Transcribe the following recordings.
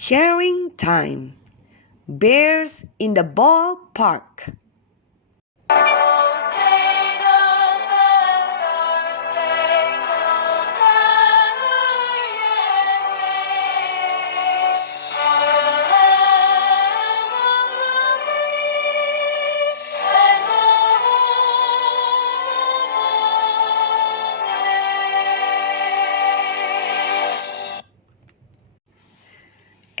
Sharing time. Bears in the ballpark.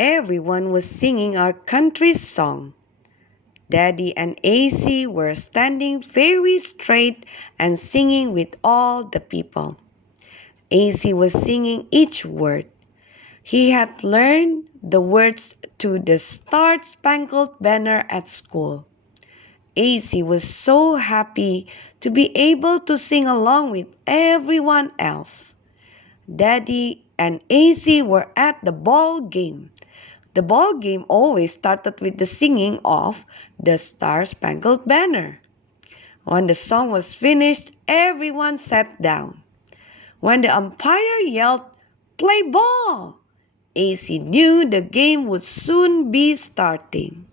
Everyone was singing our country's song. Daddy and AC were standing very straight and singing with all the people. AC was singing each word. He had learned the words to the Star-Spangled Banner at school. AC was so happy to be able to sing along with everyone else. Daddy and AC were at the ball game. The ball game always started with the singing of the Star-Spangled Banner. When the song was finished, everyone sat down. When the umpire yelled, "Play ball!" AC knew the game would soon be starting.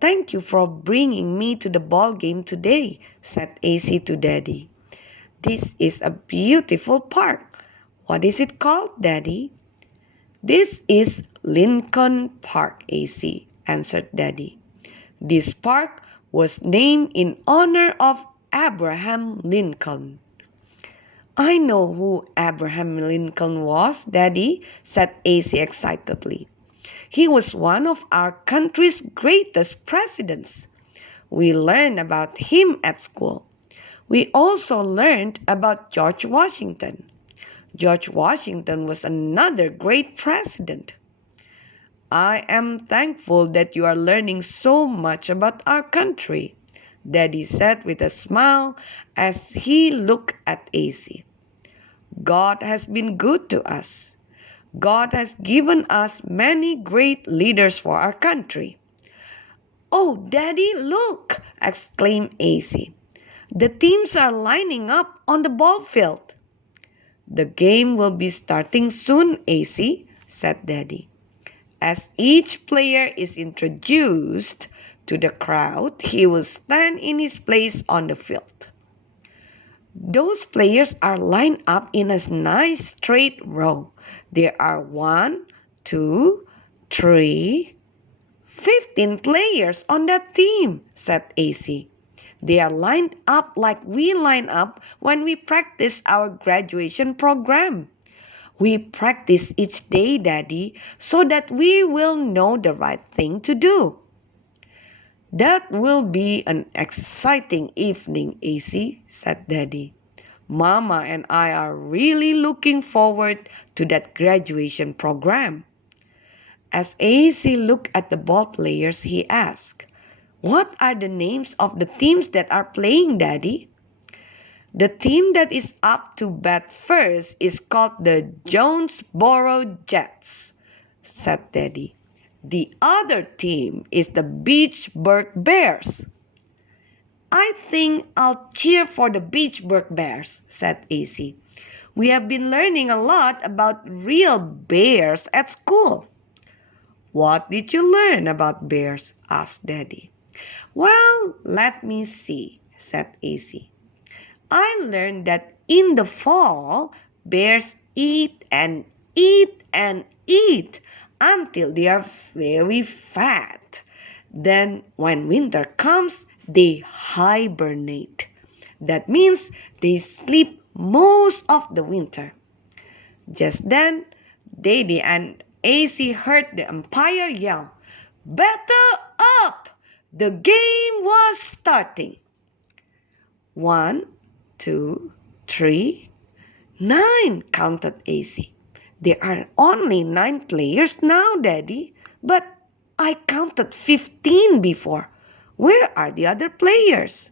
"Thank you for bringing me to the ball game today," said AC to Daddy. "This is a beautiful park. What is it called, Daddy?" "This is Lincoln Park, AC," answered Daddy. "This park was named in honor of Abraham Lincoln." "I know who Abraham Lincoln was, Daddy," said AC excitedly. "He was one of our country's greatest presidents. We learned about him at school. We also learned about George Washington. George Washington was another great president." "I am thankful that you are learning so much about our country," Daddy said with a smile as he looked at AC. "God has been good to us. God has given us many great leaders for our country." "Oh, Daddy, look!" exclaimed AC. "The teams are lining up on the ball field." "The game will be starting soon, AC," said Daddy. As each player is introduced to the crowd, he will stand in his place on the field. Those players are lined up in a nice straight row. There are 1, 2, 3, 15 players on that team, said AC. They are lined up like we line up when we practice our graduation program. We practice each day, Daddy, so that we will know the right thing to do. That will be an exciting evening, AC, said Daddy. Mama and I are really looking forward to that graduation program. As AC looked at the ball players, he asked, "What are the names of the teams that are playing, Daddy?" "The team that is up to bat first is called the Jonesboro Jets," said Daddy. "The other team is the Beachburg Bears." "I think I'll cheer for the Beachburg Bears," said AC. "We have been learning a lot about real bears at school." "What did you learn about bears?" asked Daddy. "Well, let me see," said AC. "I learned that in the fall, bears eat and eat and eat until they are very fat. Then, when winter comes, they hibernate. That means they sleep most of the winter." Just then, Daddy and AC heard the umpire yell, "Batter up! The game was starting." 1, 2, 3, 9, counted AC. "There are only 9 players now, Daddy, but I counted 15 before. Where are the other players?"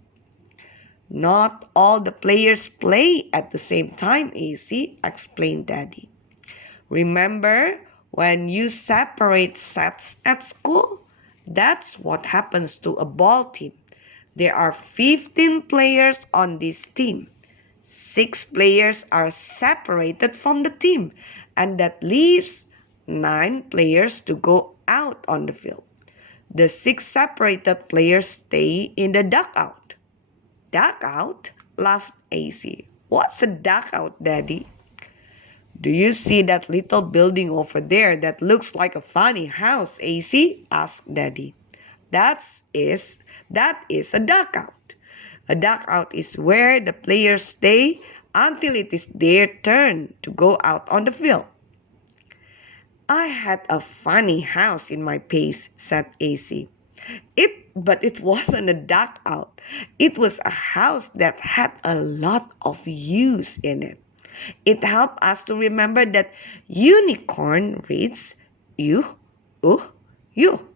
"Not all the players play at the same time, AC," explained Daddy. "Remember when you separate sets at school? That's what happens to a ball team. There are 15 players on this team. 6 players are separated from the team, and that leaves 9 players to go out on the field. The 6 separated players stay in the dugout. Dugout? Laughed AC. What's a dugout, Daddy? Do you see that little building over there that looks like a funny house, AC? Asked Daddy. That is a dugout. A dugout is where the players stay until it is their turn to go out on the field. I had a funny house in my pace, said AC. But it wasn't a dugout. It was a house that had a lot of use in it. It helped us to remember that unicorn reads you, you.